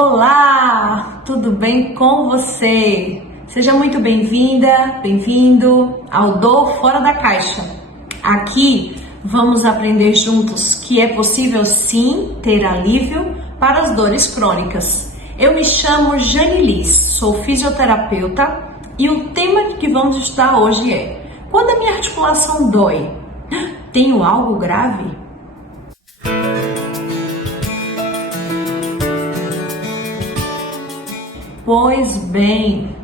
Olá, tudo bem com você? Seja muito bem-vinda, bem-vindo ao Dor Fora da Caixa. Aqui vamos aprender juntos que é possível sim ter alívio para as dores crônicas. Eu me chamo Janilis, sou fisioterapeuta e o tema que vamos estudar hoje é: quando a minha articulação dói, tenho algo grave? Pois bem,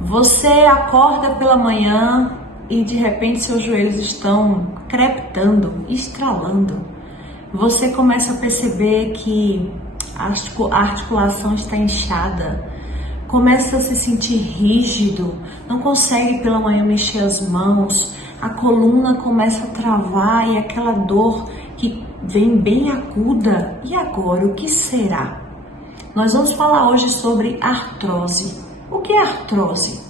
você acorda pela manhã e de repente seus joelhos estão crepitando, estralando. Você começa a perceber que a articulação está inchada, começa a se sentir rígido, não consegue pela manhã mexer as mãos, a coluna começa a travar e aquela dor que vem bem aguda. E agora, o que será? Nós vamos falar hoje sobre artrose. O que é artrose?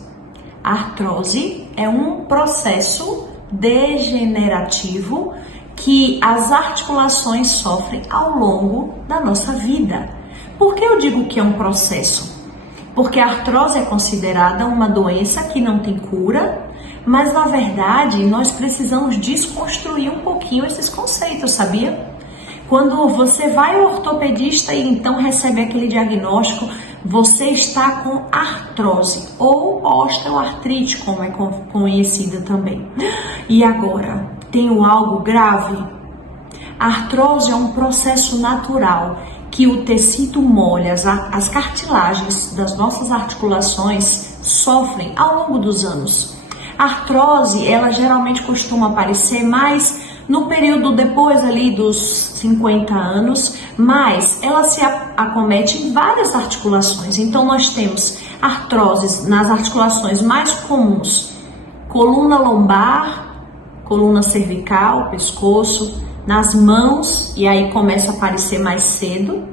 A artrose é um processo degenerativo que as articulações sofrem ao longo da nossa vida. Por que eu digo que é um processo? Porque a artrose é considerada uma doença que não tem cura, mas na verdade nós precisamos desconstruir um pouquinho esses conceitos, sabia? Quando você vai ao ortopedista e então recebe aquele diagnóstico, você está com artrose ou osteoartrite, como é conhecida também. E agora, tenho algo grave? A artrose é um processo natural que o tecido mole, as cartilagens das nossas articulações sofrem ao longo dos anos. A artrose, ela geralmente costuma aparecer mais no período depois ali dos 50 anos, mas ela se acomete em várias articulações. Então nós temos artroses nas articulações mais comuns: coluna lombar, coluna cervical, pescoço, nas mãos, e aí começa a aparecer mais cedo.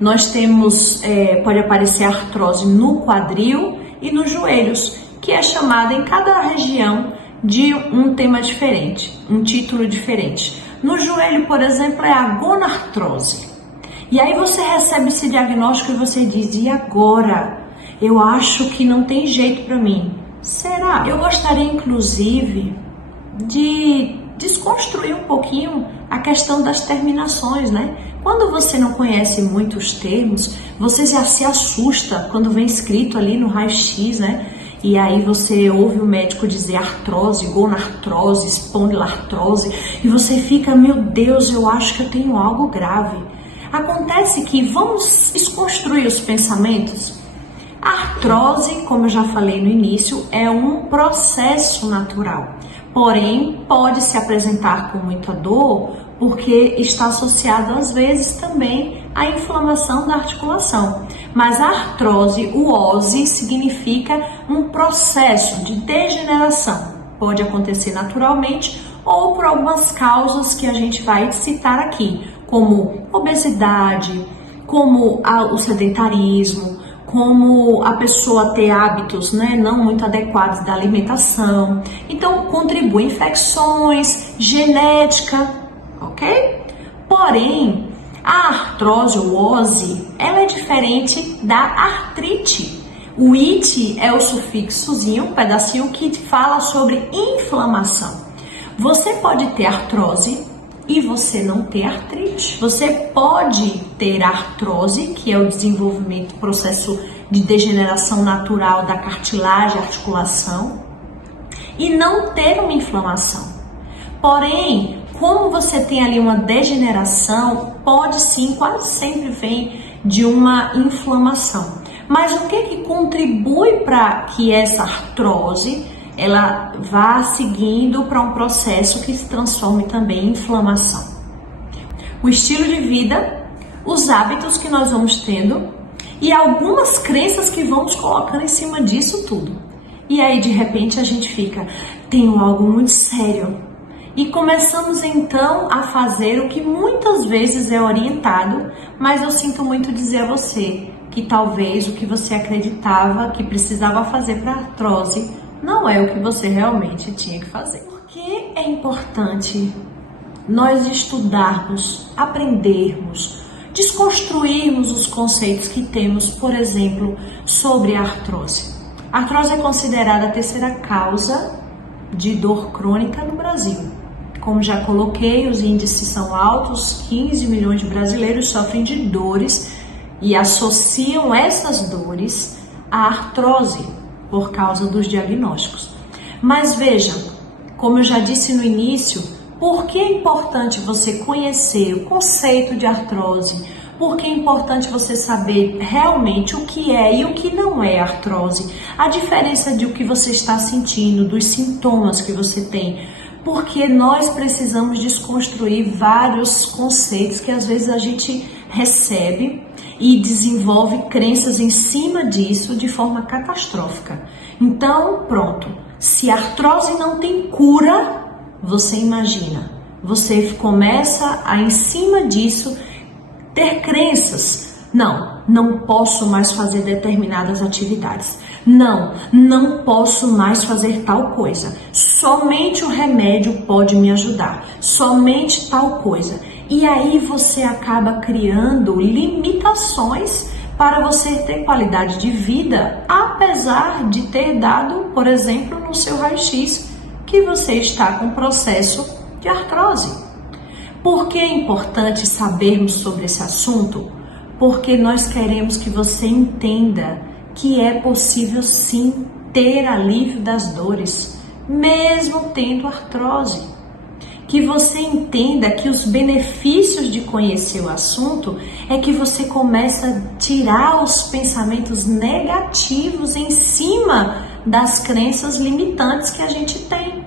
Nós temos, pode aparecer artrose no quadril e nos joelhos, que é chamada em cada região de um tema diferente, um título diferente. No joelho, por exemplo, é a gonartrose. E aí você recebe esse diagnóstico e você diz: e agora? Eu acho que não tem jeito para mim. Será? Eu gostaria, inclusive, de desconstruir um pouquinho a questão das terminações, né? Quando você não conhece muitos termos, você já se assusta quando vem escrito ali no raio-x, né? E aí você ouve o médico dizer artrose, gonartrose, espondilartrose, e você fica: meu Deus, eu acho que eu tenho algo grave. Acontece que vamos desconstruir os pensamentos. A artrose, como eu já falei no início, é um processo natural, porém pode se apresentar com muita dor porque está associado às vezes também à inflamação da articulação. Mas a artrose, o OSE, significa um processo de degeneração. Pode acontecer naturalmente ou por algumas causas que a gente vai citar aqui, como obesidade, como o sedentarismo, como a pessoa ter hábitos, não muito adequados da alimentação. Então, contribui infecções, genética, ok? Porém, a artrose, ou OSE, ela é diferente da artrite. O it é o sufixozinho, um pedacinho que fala sobre inflamação. Você pode ter artrose e você não ter artrite. Você pode ter artrose, que é o desenvolvimento, processo de degeneração natural da cartilagem, articulação, e não ter uma inflamação. Porém, como você tem ali uma degeneração, pode sim, quase sempre vem de uma inflamação. Mas o que contribui para que essa artrose ela vá seguindo para um processo que se transforme também em inflamação? O estilo de vida, os hábitos que nós vamos tendo e algumas crenças que vamos colocando em cima disso tudo. E aí de repente a gente fica: tenho algo muito sério. E começamos então a fazer o que muitas vezes é orientado, mas eu sinto muito dizer a você que talvez o que você acreditava que precisava fazer para artrose não é o que você realmente tinha que fazer. Por que é importante nós estudarmos, aprendermos desconstruirmos os conceitos que temos, por exemplo, sobre a artrose. A artrose é considerada a terceira causa de dor crônica no Brasil. Como já coloquei, os índices são altos, 15 milhões de brasileiros sofrem de dores e associam essas dores à artrose por causa dos diagnósticos. Mas veja, como eu já disse no início, por que é importante você conhecer o conceito de artrose? Por que é importante você saber realmente o que é e o que não é artrose? A diferença de o que você está sentindo, dos sintomas que você tem. Porque nós precisamos desconstruir vários conceitos que às vezes a gente recebe e desenvolve crenças em cima disso de forma catastrófica. Então, pronto. Se a artrose não tem cura, você imagina, você começa a, em cima disso, ter crenças. Não posso mais fazer determinadas atividades. Não posso mais fazer tal coisa. Somente o remédio pode me ajudar. Somente tal coisa. E aí você acaba criando limitações para você ter qualidade de vida, apesar de ter dado, por exemplo, no seu raio-x, que você está com processo de artrose. Por que é importante sabermos sobre esse assunto? Porque nós queremos que você entenda que é possível sim ter alívio das dores, mesmo tendo artrose. Que você entenda que os benefícios de conhecer o assunto é que você começa a tirar os pensamentos negativos em cima das crenças limitantes que a gente tem.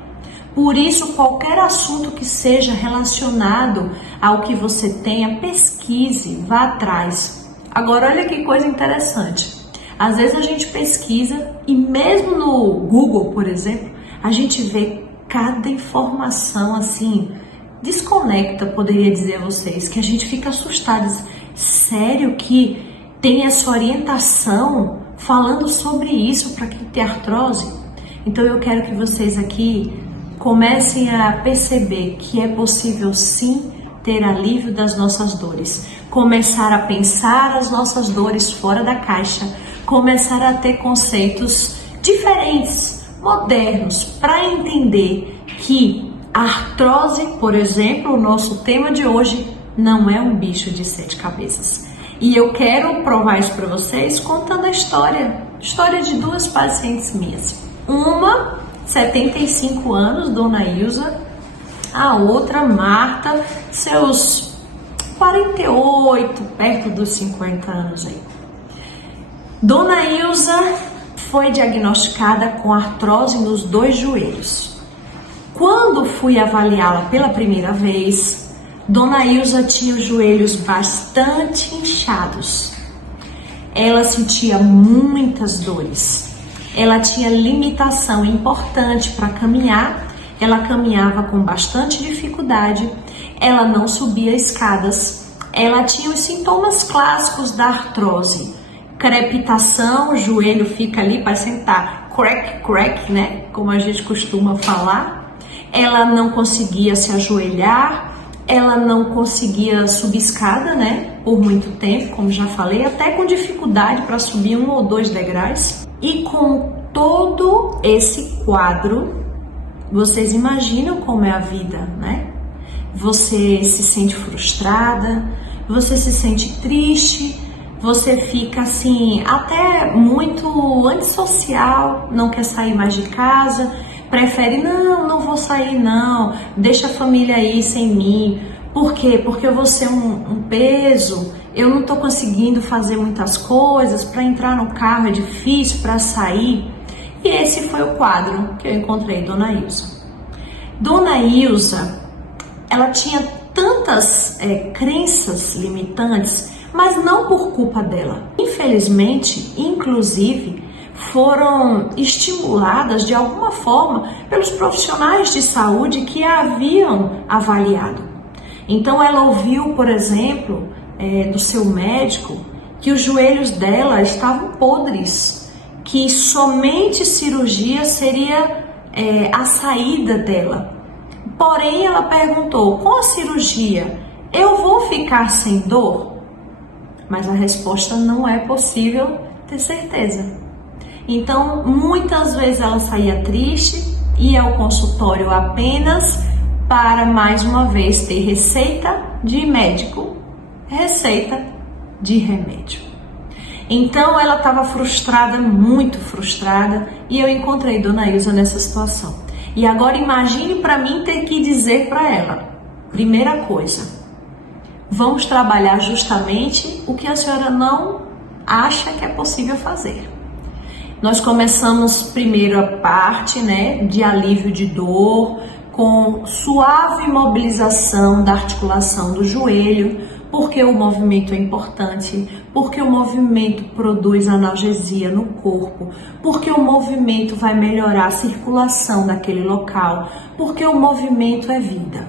Por isso, qualquer assunto que seja relacionado ao que você tenha, pesquise, vá atrás. Agora, olha que coisa interessante. Às vezes a gente pesquisa e mesmo no Google, por exemplo, a gente vê cada informação assim, desconecta, poderia dizer a vocês, que a gente fica assustado. Sério que tem essa orientação falando sobre isso para quem tem artrose? Então eu quero que vocês aqui comecem a perceber que é possível sim ter alívio das nossas dores, começar a pensar as nossas dores fora da caixa, começar a ter conceitos diferentes, modernos, para entender que a artrose, por exemplo, o nosso tema de hoje, não é um bicho de 7 cabeças. E eu quero provar isso para vocês contando a história de 2 pacientes minhas. Uma, 75 anos, Dona Ilza, a outra, Marta, seus 48, perto dos 50 anos aí. Dona Ilza foi diagnosticada com artrose nos 2 joelhos. Quando fui avaliá-la pela primeira vez, Dona Ilza tinha os joelhos bastante inchados. Ela sentia muitas dores. Ela tinha limitação importante para caminhar. Ela caminhava com bastante dificuldade. Ela não subia escadas. Ela tinha os sintomas clássicos da artrose. Crepitação, o joelho fica ali para sentar, crack, né? Como a gente costuma falar. Ela não conseguia se ajoelhar, ela não conseguia subir escada, né? Por muito tempo, como já falei, até com dificuldade para subir 1 ou 2 degraus. E com todo esse quadro, vocês imaginam como é a vida, né? Você se sente frustrada, você se sente triste, você fica assim, até muito antissocial, não quer sair mais de casa, prefere, não vou sair não, deixa a família aí sem mim. Por quê? Porque eu vou ser um peso, eu não estou conseguindo fazer muitas coisas, para entrar no carro é difícil, para sair. E esse foi o quadro que eu encontrei Dona Ilza. Dona Ilza, ela tinha tantas crenças limitantes, mas não por culpa dela. Infelizmente, inclusive, foram estimuladas de alguma forma pelos profissionais de saúde que a haviam avaliado. Então ela ouviu, por exemplo, do seu médico que os joelhos dela estavam podres, que somente cirurgia seria a saída dela. Porém, ela perguntou, com a cirurgia, eu vou ficar sem dor? mas a resposta não é possível ter certeza. Então, muitas vezes ela saía triste, ia ao consultório apenas para, mais uma vez, ter receita de médico, receita de remédio. Então, ela estava frustrada, muito frustrada, e eu encontrei Dona Ilza nessa situação. E agora imagine para mim ter que dizer para ela, primeira coisa, vamos trabalhar justamente o que a senhora não acha que é possível fazer. Nós começamos primeiro a parte, de alívio de dor, com suave mobilização da articulação do joelho, porque o movimento é importante, porque o movimento produz analgesia no corpo, porque o movimento vai melhorar a circulação daquele local, porque o movimento é vida.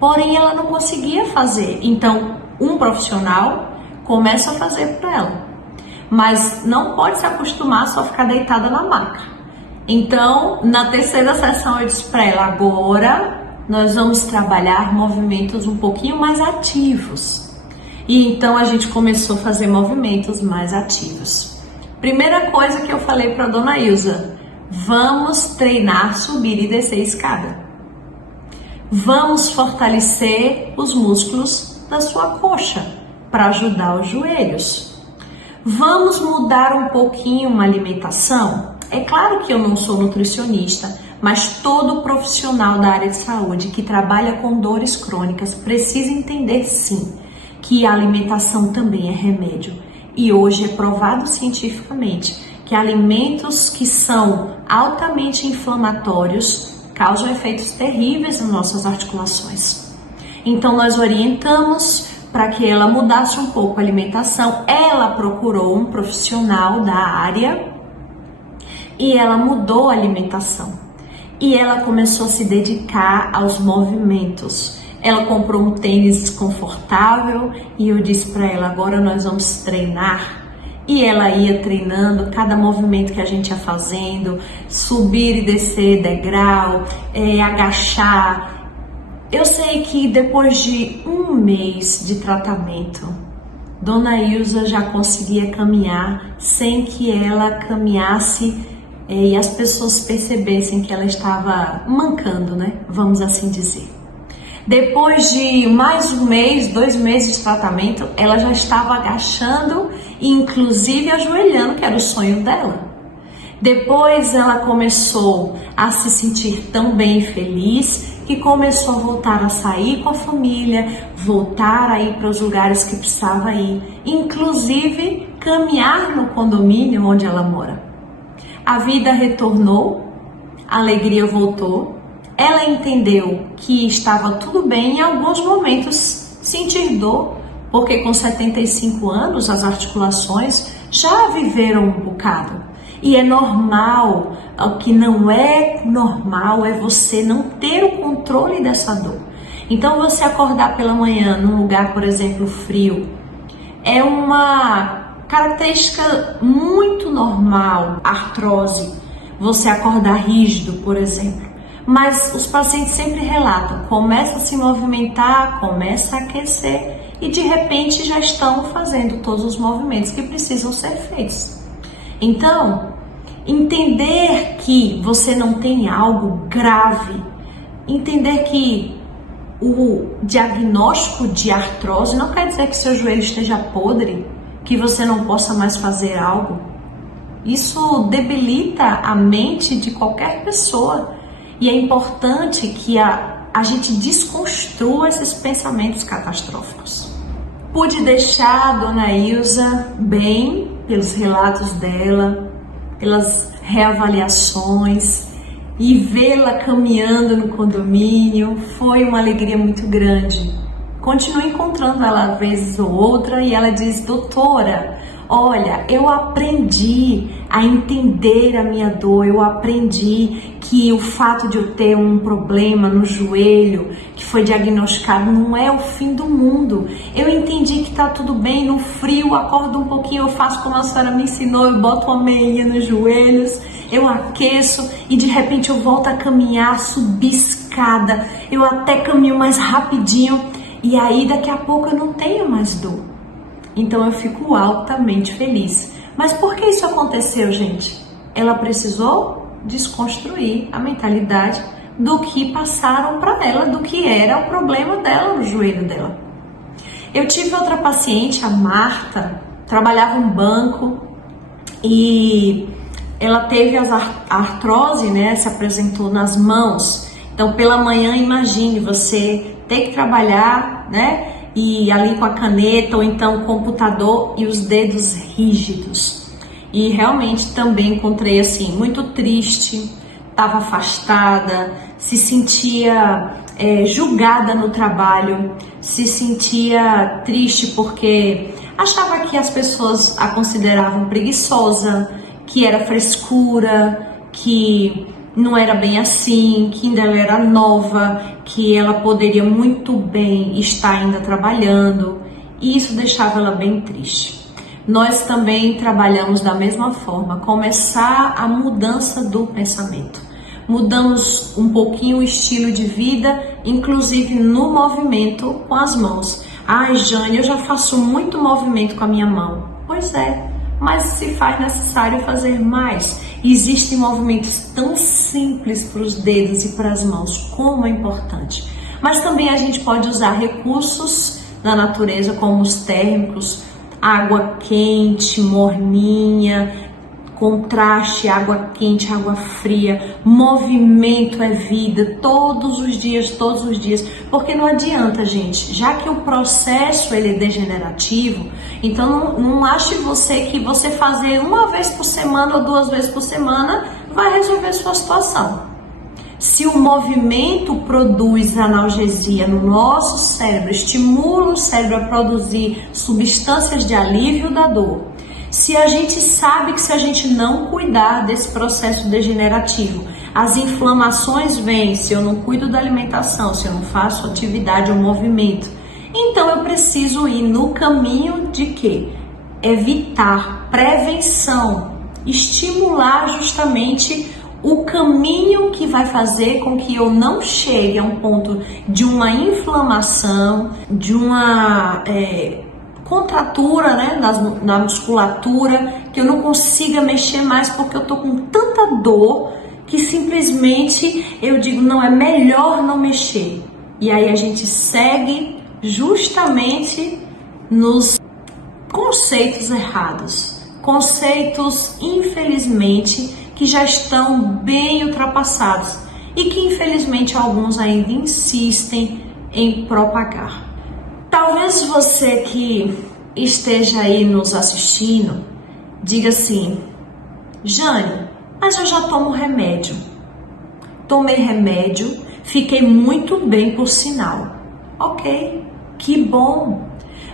Porém, ela não conseguia fazer, então um profissional começa a fazer para ela. Mas não pode se acostumar a só ficar deitada na maca. Então, na terceira sessão eu disse para ela, agora nós vamos trabalhar movimentos um pouquinho mais ativos. E então a gente começou a fazer movimentos mais ativos. Primeira coisa que eu falei para Dona Ilza, vamos treinar subir e descer escada. Vamos fortalecer os músculos da sua coxa para ajudar os joelhos. Vamos mudar um pouquinho uma alimentação? É claro que eu não sou nutricionista, mas todo profissional da área de saúde que trabalha com dores crônicas precisa entender sim que a alimentação também é remédio. E hoje é provado cientificamente que alimentos que são altamente inflamatórios causam efeitos terríveis nas nossas articulações. Então nós orientamos para que ela mudasse um pouco a alimentação. Ela procurou um profissional da área e ela mudou a alimentação. E ela começou a se dedicar aos movimentos. Ela comprou um tênis desconfortável e eu disse para ela, agora nós vamos treinar. E ela ia treinando cada movimento que a gente ia fazendo, subir e descer degrau, agachar. Eu sei que depois de um mês de tratamento, Dona Ilza já conseguia caminhar sem que ela caminhasse e as pessoas percebessem que ela estava mancando, vamos assim dizer. Depois de mais um mês, 2 meses de tratamento, ela já estava agachando e inclusive ajoelhando, que era o sonho dela. Depois ela começou a se sentir tão bem e feliz que começou a voltar a sair com a família, voltar a ir para os lugares que precisava ir, inclusive caminhar no condomínio onde ela mora. A vida retornou, a alegria voltou, ela entendeu que estava tudo bem em alguns momentos sentir dor, porque com 75 anos as articulações já viveram um bocado. E é normal, o que não é normal é você não ter o controle dessa dor. Então você acordar pela manhã num lugar, por exemplo, frio, é uma característica muito normal, artrose, você acordar rígido, por exemplo. Mas os pacientes sempre relatam, começa a se movimentar, começa a aquecer e de repente já estão fazendo todos os movimentos que precisam ser feitos. Então, entender que você não tem algo grave, entender que o diagnóstico de artrose não quer dizer que seu joelho esteja podre, que você não possa mais fazer algo. Isso debilita a mente de qualquer pessoa e é importante que a gente desconstrua esses pensamentos catastróficos. Pude deixar a Dona Ilza bem pelos relatos dela, pelas reavaliações e vê-la caminhando no condomínio foi uma alegria muito grande. Continuo encontrando ela vez ou outra e ela diz, doutora, olha, eu aprendi a entender a minha dor, eu aprendi que o fato de eu ter um problema no joelho, que foi diagnosticado, não é o fim do mundo. Eu entendi que tá tudo bem, no frio, acordo um pouquinho, eu faço como a senhora me ensinou, eu boto uma meinha nos joelhos, eu aqueço e de repente eu volto a caminhar, subir escada, eu até caminho mais rapidinho e aí daqui a pouco eu não tenho mais dor. Então eu fico altamente feliz. Mas por que isso aconteceu, gente? Ela precisou desconstruir a mentalidade do que passaram para ela, do que era o problema dela no joelho dela. Eu tive outra paciente, a Marta, trabalhava em banco e ela teve a artrose, né? Se apresentou nas mãos. Então, pela manhã, imagine você ter que trabalhar, né? E ali com a caneta ou então o computador e os dedos rígidos. E realmente também encontrei assim, muito triste, estava afastada, se sentia julgada no trabalho, se sentia triste porque achava que as pessoas a consideravam preguiçosa, que era frescura, que não era bem assim, que ainda ela era nova, que ela poderia muito bem estar ainda trabalhando, e isso deixava ela bem triste. Nós também trabalhamos da mesma forma, começar a mudança do pensamento. Mudamos um pouquinho o estilo de vida, inclusive no movimento com as mãos. Ai, Jane, eu já faço muito movimento com a minha mão. Pois é, mas se faz necessário fazer mais. Existem movimentos tão simples para os dedos e para as mãos, como é importante. Mas também a gente pode usar recursos da natureza, como os térmicos, água quente, morninha, contraste, água quente, água fria, movimento é vida, todos os dias, porque não adianta, gente, já que o processo ele é degenerativo, então não ache você que você fazer uma vez por semana ou 2 vezes por semana vai resolver sua situação. Se o movimento produz analgesia no nosso cérebro, estimula o cérebro a produzir substâncias de alívio da dor, se a gente sabe que se a gente não cuidar desse processo degenerativo, as inflamações vêm, se eu não cuido da alimentação, se eu não faço atividade ou movimento, então eu preciso ir no caminho de quê? Evitar, prevenção, estimular justamente o caminho que vai fazer com que eu não chegue a um ponto de uma inflamação, de uma contratura, né, na musculatura, que eu não consiga mexer mais porque eu tô com tanta dor que simplesmente eu digo, não, é melhor não mexer. E aí a gente segue justamente nos conceitos errados, conceitos, infelizmente, que já estão bem ultrapassados e que infelizmente alguns ainda insistem em propagar. Talvez você que esteja aí nos assistindo diga assim, Jane, mas eu já tomo remédio. Tomei remédio, fiquei muito bem por sinal. Ok, que bom,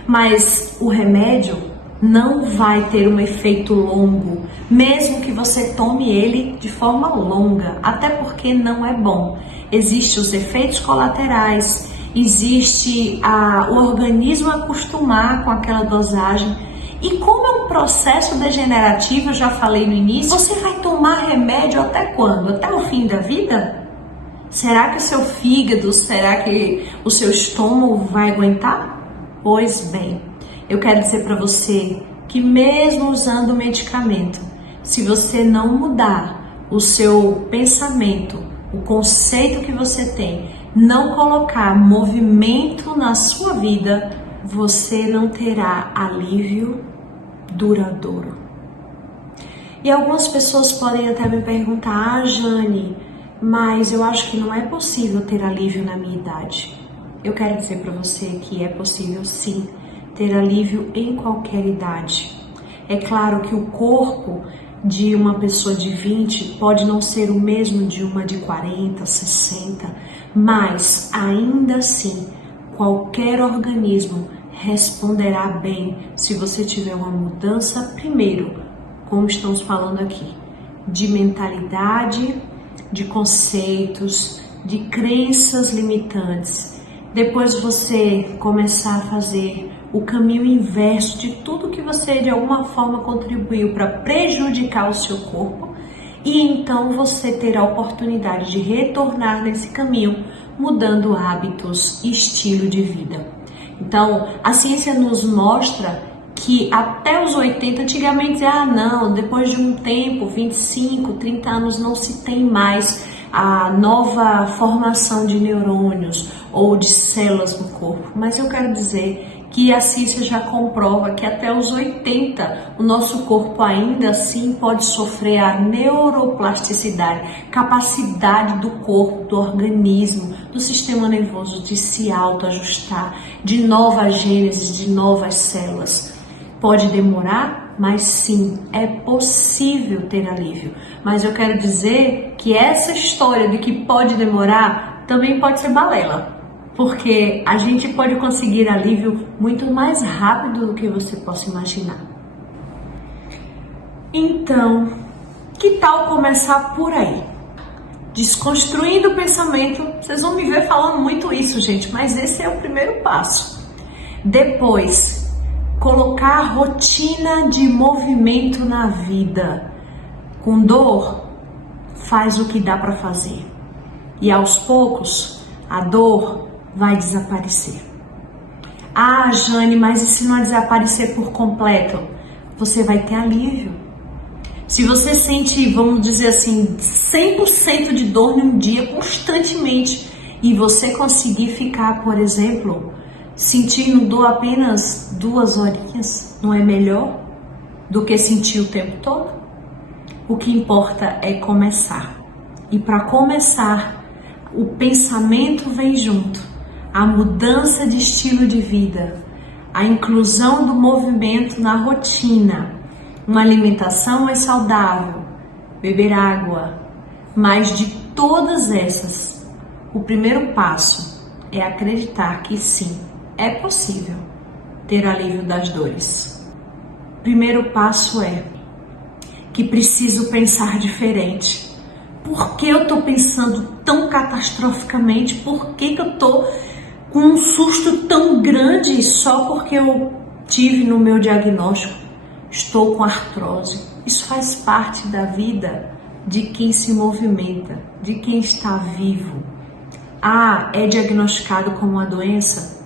mas o remédio não vai ter um efeito longo, mesmo que você tome ele de forma longa, até porque não é bom. Existem os efeitos colaterais, existe o organismo acostumar com aquela dosagem. E como é um processo degenerativo, eu já falei no início, você vai tomar remédio até quando? Até o fim da vida? Será que o seu fígado, será que o seu estômago vai aguentar? Pois bem, eu quero dizer para você que mesmo usando o medicamento, se você não mudar o seu pensamento, o conceito que você tem, não colocar movimento na sua vida, você não terá alívio duradouro. E algumas pessoas podem até me perguntar, Jane, mas eu acho que não é possível ter alívio na minha idade. Eu quero dizer para você que é possível sim ter alívio em qualquer idade. É claro que o corpo de uma pessoa de 20 pode não ser o mesmo de uma de 40, 60, mas ainda assim, qualquer organismo responderá bem se você tiver uma mudança, primeiro, como estamos falando aqui, de mentalidade, de conceitos, de crenças limitantes. Depois você começar a fazer o caminho inverso de tudo que você de alguma forma contribuiu para prejudicar o seu corpo, e então você terá a oportunidade de retornar nesse caminho, mudando hábitos e estilo de vida. Então, a ciência nos mostra que até os 80, antigamente, não, depois de um tempo, 25, 30 anos, não se tem mais a nova formação de neurônios ou de células no corpo. Mas eu quero dizer que a ciência já comprova que até os 80 o nosso corpo ainda assim pode sofrer a neuroplasticidade, capacidade do corpo, do organismo, do sistema nervoso de se autoajustar, de novas gênesis, de novas células. Pode demorar, mas sim, é possível ter alívio. Mas eu quero dizer que essa história de que pode demorar também pode ser balela. Porque a gente pode conseguir alívio muito mais rápido do que você possa imaginar. Então, que tal começar por aí? Desconstruindo o pensamento. Vocês vão me ver falando muito isso, gente, mas esse é o primeiro passo. Depois, colocar a rotina de movimento na vida. Com dor, faz o que dá para fazer. E aos poucos, a dor vai desaparecer. Ah, Jane, mas e se não desaparecer por completo? Você vai ter alívio. Se você sente, vamos dizer assim, 100% de dor num dia constantemente e você conseguir ficar, por exemplo, sentindo dor apenas 2 horinhas, não é melhor do que sentir o tempo todo? O que importa é começar. E para começar, o pensamento vem junto. A mudança de estilo de vida, a inclusão do movimento na rotina, uma alimentação mais saudável, beber água. Mas de todas essas, o primeiro passo é acreditar que sim, é possível ter alívio das dores. O primeiro passo é que preciso pensar diferente. Por que eu estou pensando tão catastroficamente? Por que eu estou com um susto tão grande só porque eu tive no meu diagnóstico? Estou com artrose. Isso faz parte da vida de quem se movimenta, de quem está vivo. É diagnosticado como uma doença?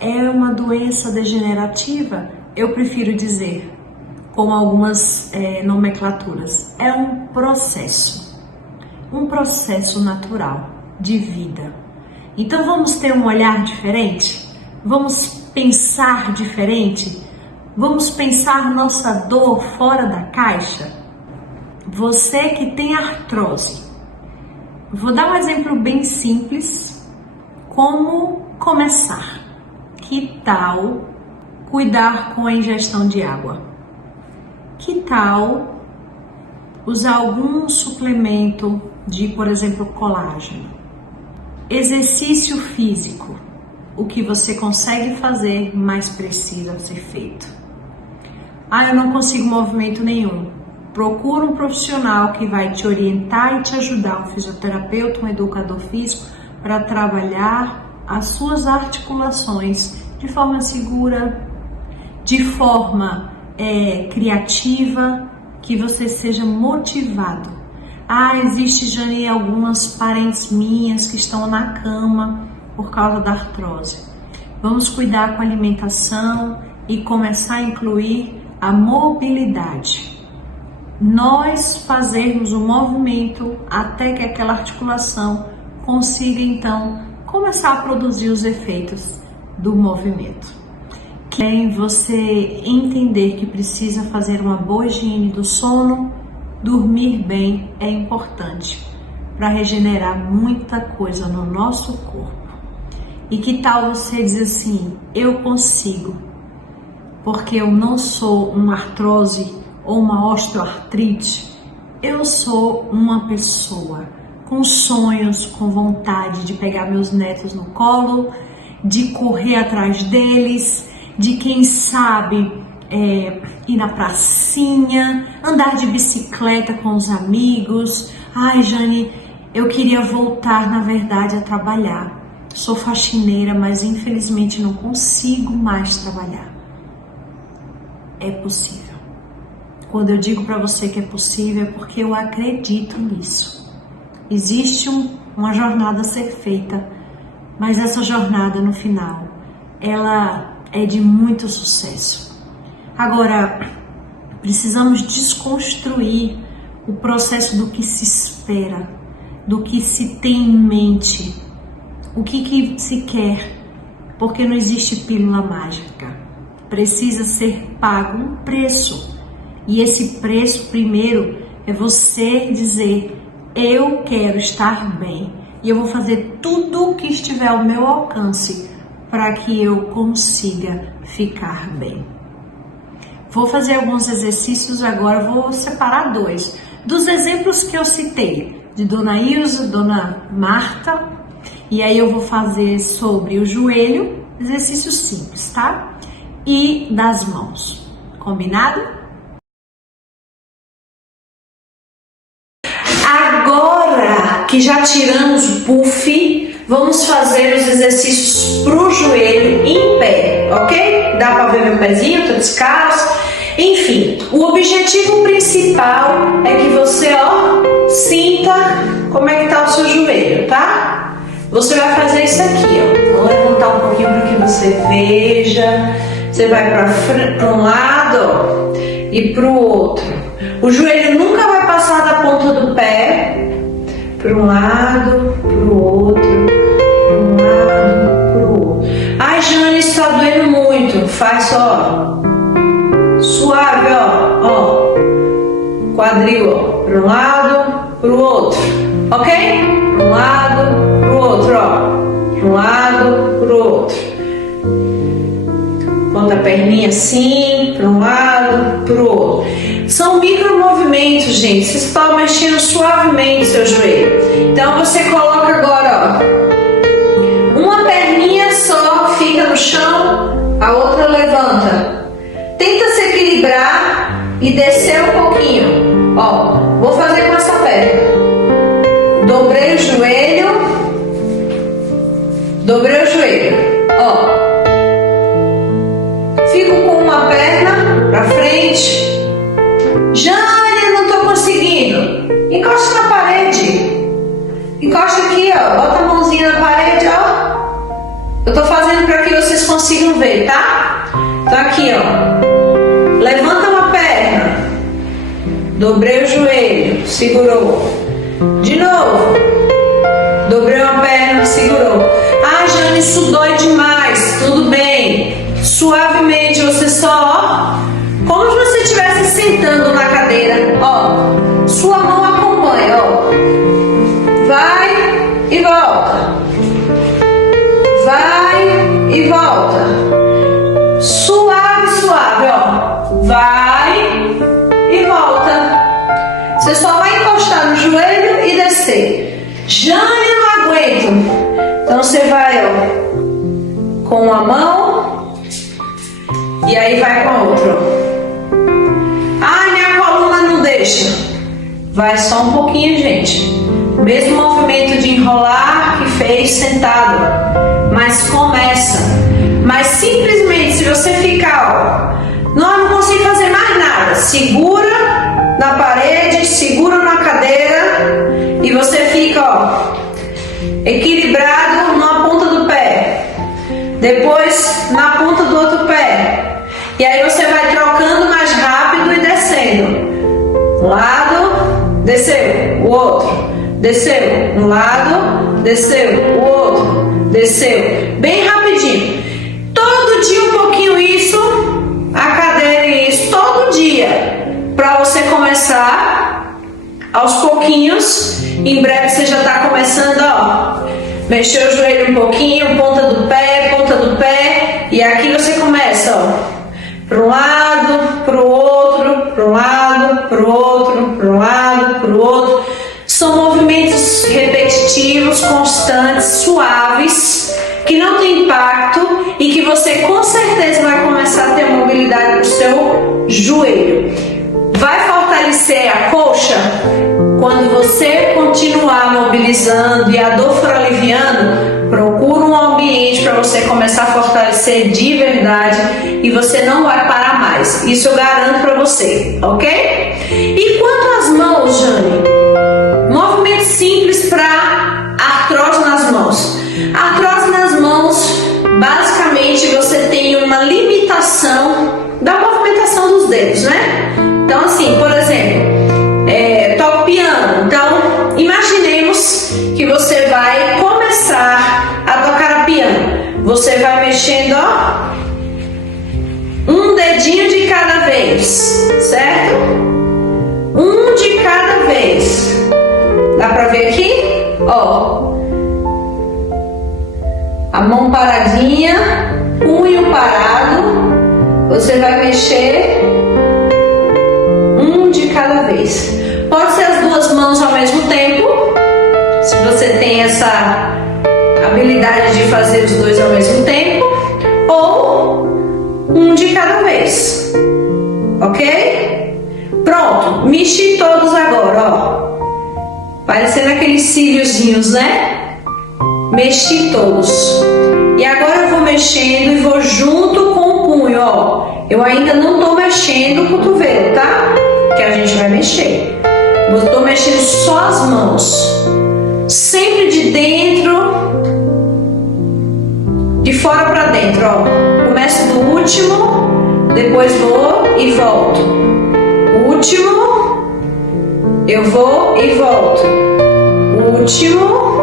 É uma doença degenerativa? Eu prefiro dizer, com algumas nomenclaturas, é um processo natural de vida. Então vamos ter um olhar diferente? Vamos pensar diferente? Vamos pensar nossa dor fora da caixa? Você que tem artrose, vou dar um exemplo bem simples, como começar. Que tal cuidar com a ingestão de água? Que tal usar algum suplemento de, por exemplo, colágeno? Exercício físico, o que você consegue fazer, mas precisa ser feito. Eu não consigo movimento nenhum. Procura um profissional que vai te orientar e te ajudar, um fisioterapeuta, um educador físico, para trabalhar as suas articulações de forma segura, de forma criativa, que você seja motivado. Existe, Jane, algumas parentes minhas que estão na cama por causa da artrose. Vamos cuidar com a alimentação e começar a incluir a mobilidade. Nós fazermos o movimento até que aquela articulação consiga, então, começar a produzir os efeitos do movimento. Você entender que precisa fazer uma boa higiene do sono. Dormir bem é importante para regenerar muita coisa no nosso corpo. E que tal você dizer assim, eu consigo, porque eu não sou uma artrose ou uma osteoartrite, eu sou uma pessoa com sonhos, com vontade de pegar meus netos no colo, de correr atrás deles, de quem sabe ir na pracinha, andar de bicicleta com os amigos. Jane, eu queria voltar, na verdade, a trabalhar. Sou faxineira, mas infelizmente não consigo mais trabalhar. É possível. Quando eu digo para você que é possível, é porque eu acredito nisso. Existe uma jornada a ser feita, mas essa jornada, no final, ela é de muito sucesso. Agora, precisamos desconstruir o processo do que se espera, do que se tem em mente, o que se quer, porque não existe pílula mágica. Precisa ser pago um preço. E esse preço, primeiro, é você dizer: eu quero estar bem e eu vou fazer tudo o que estiver ao meu alcance para que eu consiga ficar bem. Vou fazer alguns exercícios agora, vou separar dois dos exemplos que eu citei, de Dona Ilza, Dona Marta, e aí eu vou fazer sobre o joelho, exercícios simples, tá? E das mãos, combinado? Agora que já tiramos o puff, vamos fazer os exercícios pro joelho em pé, ok? Dá pra ver meu pezinho, tô descalço. Enfim, o objetivo principal é que você, sinta como é que tá o seu joelho, tá? Você vai fazer isso aqui, Vou levantar um pouquinho para que você veja. Você vai para um lado, e para o outro. O joelho nunca vai passar da ponta do pé. Para um lado, para o outro, para um lado, para o outro. Ai, Jane, está doendo muito. Faz só suave, quadril, para um lado, para o outro, ok? Para um lado, para o outro, para um lado, para o outro. Bota a perninha assim, para um lado, para o outro. São micro movimentos, gente. Vocês estão mexendo suavemente seu joelho. Então você coloca agora, uma perninha só fica no chão, a outra levanta. Tenta se equilibrar e descer um pouquinho. Vou fazer com essa perna. Dobrei o joelho. Dobrei o joelho. Fico com uma perna pra frente. Jane, eu não tô conseguindo. Encosta na parede. Encosta aqui, bota a mãozinha na parede, Eu tô fazendo para que vocês consigam ver, tá? Então aqui, levanta uma perna. Dobrei o joelho, segurou. De novo. Dobrei uma perna, segurou. Ah, Jane, isso dói demais. Tudo bem. Suavemente, você só, como se você estivesse sentando na cadeira, sua mão acompanha, vai e volta, vai e volta, suave, suave, vai e volta. Você só vai encostar no joelho e descer. Jane, não aguento. Então você vai, com uma mão. E aí vai com a outra. Ai, minha coluna não deixa. Vai só um pouquinho, gente. Mesmo movimento de enrolar que fez sentado. Mas começa. Mas simplesmente, se você ficar, não consigo fazer mais nada. Segura na parede, segura na cadeira. E você fica, equilibrado na ponta do pé. Depois na ponta do outro pé. E aí você vai trocando mais rápido e descendo. Um lado, desceu, o outro. Desceu, um lado, desceu, o outro. Desceu. Bem rapidinho. Todo dia um pouquinho isso, a cadeira e isso, todo dia. Para você começar aos pouquinhos. Em breve você já está começando, mexer o joelho um pouquinho, ponta do pé. E aqui você começa, para um lado, para o outro, para um lado, para o outro, para um lado, para o outro. São movimentos repetitivos, constantes, suaves, que não tem impacto e que você com certeza vai começar a ter mobilidade para o seu joelho. Vai fortalecer a coxa quando você continuar mobilizando e a dor for aliviando. Procura um ambiente para você começar a fortalecer de verdade e você não vai parar mais. Isso eu garanto para você, ok? E quanto às mãos, Jane? Movimento simples para artrose nas mãos. Artrose nas mãos, basicamente você tem uma limitação da movimentação nos dedos, né? Então assim, por exemplo, toco piano. Então imaginemos que você vai começar a tocar piano. Você vai mexendo, ó, um dedinho de cada vez, certo? Um de cada vez. Dá pra ver aqui? Ó, a mão paradinha, punho parado. Você vai mexer um de cada vez. Pode ser as duas mãos ao mesmo tempo, se você tem essa habilidade de fazer os dois ao mesmo tempo, ou um de cada vez, ok? Pronto, mexi todos agora, ó, parecendo aqueles cíliozinhos, né? Mexi todos. E agora eu vou mexendo e vou junto com o punho, ó. Eu ainda não tô mexendo o cotovelo, tá? Que a gente vai mexer. Eu tô mexendo só as mãos. Sempre de dentro, de fora pra dentro, ó. Começo do último, depois vou e volto. Último, eu vou e volto. Último,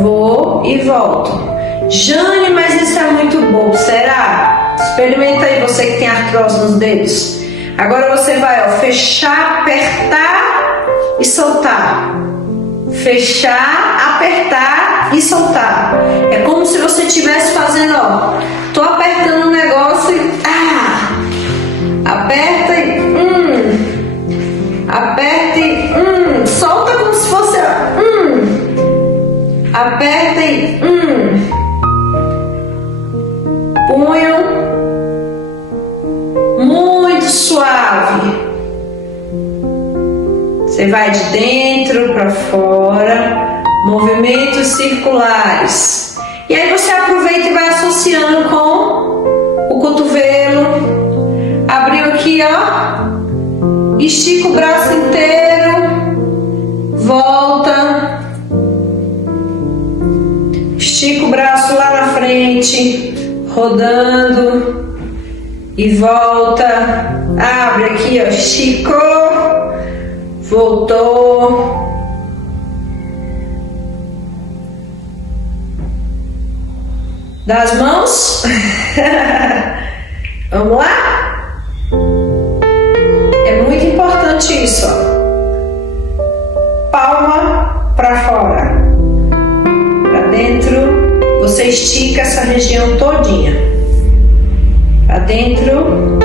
vou e volto. Jane, mas isso é muito bom, será? Experimenta aí, você que tem artrose nos dedos. Agora você vai, ó, fechar, apertar e soltar. Fechar, apertar e soltar. É como se você estivesse fazendo, ó. Tô apertando um negócio e aperta e aperta e solta como se fosse aperta e punho muito suave. Você vai de dentro para fora, movimentos circulares. E aí você aproveita e vai associando com o cotovelo. Abriu aqui, ó. Estica o braço inteiro. Volta. Estica o braço lá na frente, rodando. E volta. Abre aqui, ó. Esticou. Voltou. Dá as mãos. Vamos lá? É muito importante isso, ó. Palma para fora. Para dentro. Você estica essa região todinha. Para dentro.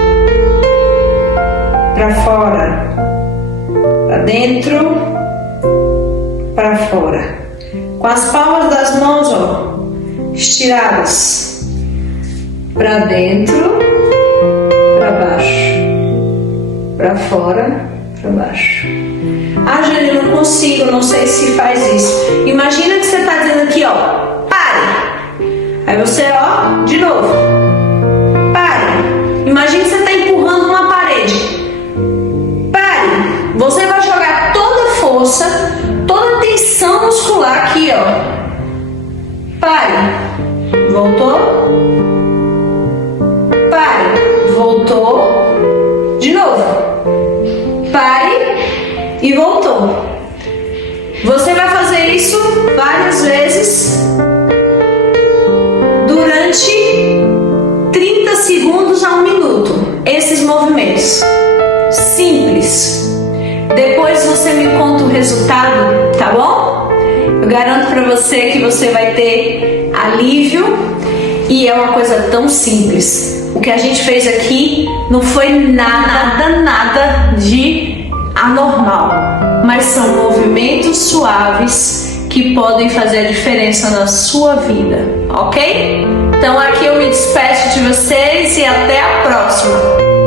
Para fora. Para dentro. Para fora. Com as palmas das mãos, ó, estiradas para dentro, para baixo, para fora, para baixo. Ah, Jane, eu não consigo, não sei se faz isso. Imagina que você está dizendo aqui, ó, pare. Aí você, ó, de novo, pare. Imagina que você está empurrando uma parede. Pare. Você vai jogar toda a força, toda a tensão muscular aqui, ó. Pare. Voltou. Pare. Voltou. De novo. Pare e voltou. Você vai fazer isso várias vezes durante 30 segundos a 1 minuto. Esses movimentos simples. Depois você me conta o resultado, tá bom? Eu garanto pra você que você vai ter alívio e é uma coisa tão simples. O que a gente fez aqui não foi nada de anormal, mas são movimentos suaves que podem fazer a diferença na sua vida, ok? Então aqui eu me despeço de vocês e até a próxima!